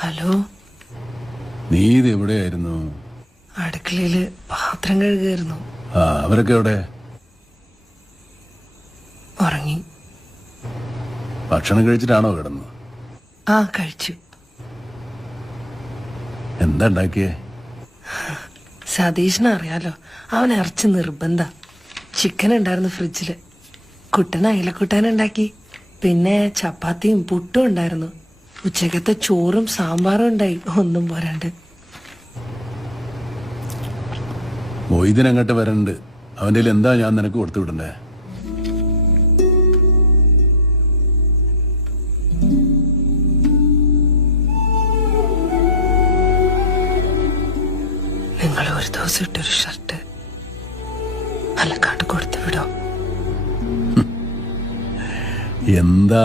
Hello, നീ ഇത് എവിടെയായിരുന്നു? അടുക്കളയില് പാത്രം കഴുകുമായിരുന്നു. അവരൊക്കെ എവിടെ? ഉറങ്ങി. ഭക്ഷണം കഴിച്ചിട്ടാണോ കിടന്നത്? കഴിച്ചു. എന്താ ഉണ്ടാക്കിയേ? സതീഷിനെ അറിയാലോ, അവൻ ഇറച്ചി നിർബന്ധ. ചിക്കൻ ഉണ്ടായിരുന്നു ഫ്രിഡ്ജില്. കുട്ടന് അയിലക്കൂട്ടാനുണ്ടാക്കി. പിന്നെ ചപ്പാത്തിയും പുട്ടും ഉണ്ടായിരുന്നു. ഉച്ചക്കത്തെ ചോറും സാമ്പാറും ഉണ്ടായി. ഒന്നും പോരാണ്ട്. മൊയ്തീൻ അങ്ങോട്ട് വരണ്ട്. അവൻ്റെ എന്താ ഞാൻ നിനക്ക് കൊടുത്തു വിടണ്ടേ? നിങ്ങൾ ഒരു ദിവസം ഇട്ടൊരു ഷർട്ട് പാലക്കാട്ട് കൊടുത്തു വിടോ? എന്താ